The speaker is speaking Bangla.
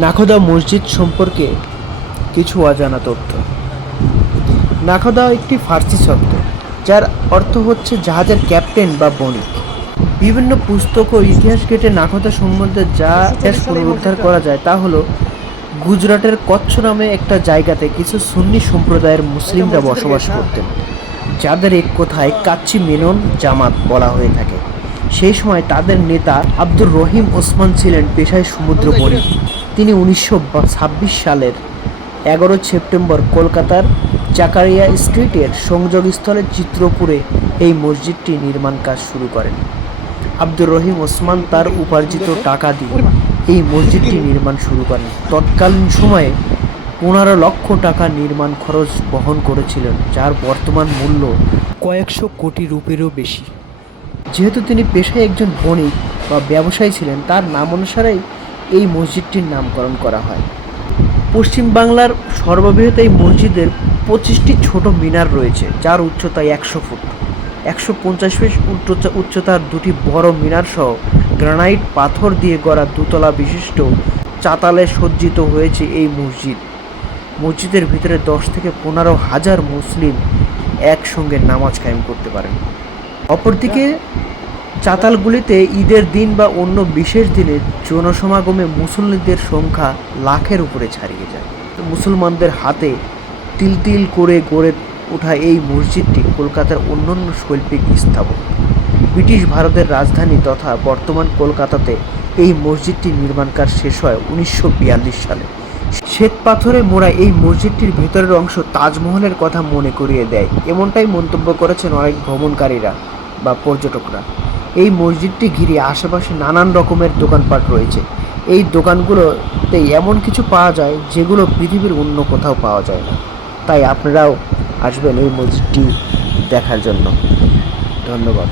নাখোদা মসজিদ সম্পর্কে কিছু অজানা তথ্য। নাখোদা একটি ফার্সি শব্দ যার অর্থ হচ্ছে জাহাজের ক্যাপ্টেন বা বণিক। বিভিন্ন পুস্তক ও ইতিহাস ঘেঁটে নাখোদা সম্বন্ধে যা পুনরুদ্ধার করা যায় তা হলো গুজরাটের কচ্ছ নামে একটা জায়গাতে কিছু সুন্নি সম্প্রদায়ের মুসলিমরা বসবাস করতেন, যাদের এক কথায় কাচ্চি মেনন জামাত বলা হয়ে থাকে। সেই সময় তাদের নেতা আব্দুর রহিম ওসমান ছিলেন পেশায় সমুদ্র বণিক। তিনি 1926 সালের 11 সেপ্টেম্বর কলকাতার জাকারিয়া স্ট্রিটের সংযোগস্থলে চিত্রপুরে এই মসজিদটি নির্মাণ কাজ শুরু করেন। আব্দুর রহিম ওসমান তার উপার্জিত টাকা দিয়ে এই মসজিদটি নির্মাণ শুরু করেন। তৎকালীন সময়ে 15 লক্ষ টাকা নির্মাণ খরচ বহন করেছিলেন, যার বর্তমান মূল্য কয়েকশো কোটি রুপিরও বেশি। যেহেতু তিনি পেশায় একজন বণিক বা ব্যবসায়ী ছিলেন, তার নাম অনুসারেই এই মসজিদটির নামকরণ করা হয়। পশ্চিম বাংলার সর্ববৃহৎ এই মসজিদের 25টি ছোট মিনার রয়েছে, যার উচ্চতা 100 ফুট। 150 ফিট উচ্চতার দুটি বড় মিনার সহ গ্রানাইট পাথর দিয়ে গড়া দুতলা বিশিষ্ট চাতালে সজ্জিত হয়েছে এই মসজিদ। মসজিদের ভিতরে 10 থেকে 15 হাজার মুসলিম একসঙ্গে নামাজ কায়েম করতে পারেন। অপরদিকে চাতালগুলিতে ঈদের দিন বা অন্য বিশেষ দিনে জনসমাগমে মুসল্লিদের সংখ্যা লাখের উপরে ছাড়িয়ে যায়। মুসলমানদের হাতে তিল তিল করে গড়ে ওঠা এই মসজিদটি কলকাতার অন্যান্য শৈল্পিক স্থাপন। ব্রিটিশ ভারতের রাজধানী তথা বর্তমান কলকাতাতে এই মসজিদটি নির্মাণ কাজ শেষ হয় 1942 সালে। শ্বেত পাথরে মোড়া এই মসজিদটির ভেতরের অংশ তাজমহলের কথা মনে করিয়ে দেয়, এমনটাই মন্তব্য করেছেন অনেক ভ্রমণকারীরা বা পর্যটকরা। এই মসজিদটি ঘিরে আশেপাশে নানান রকমের দোকানপাট রয়েছে। এই দোকানগুলোতে এমন কিছু পাওয়া যায় যেগুলো পৃথিবীর অন্য কোথাও পাওয়া যায় না। তাই আপনারাও আসবেন এই মসজিদটি দেখার জন্য। ধন্যবাদ।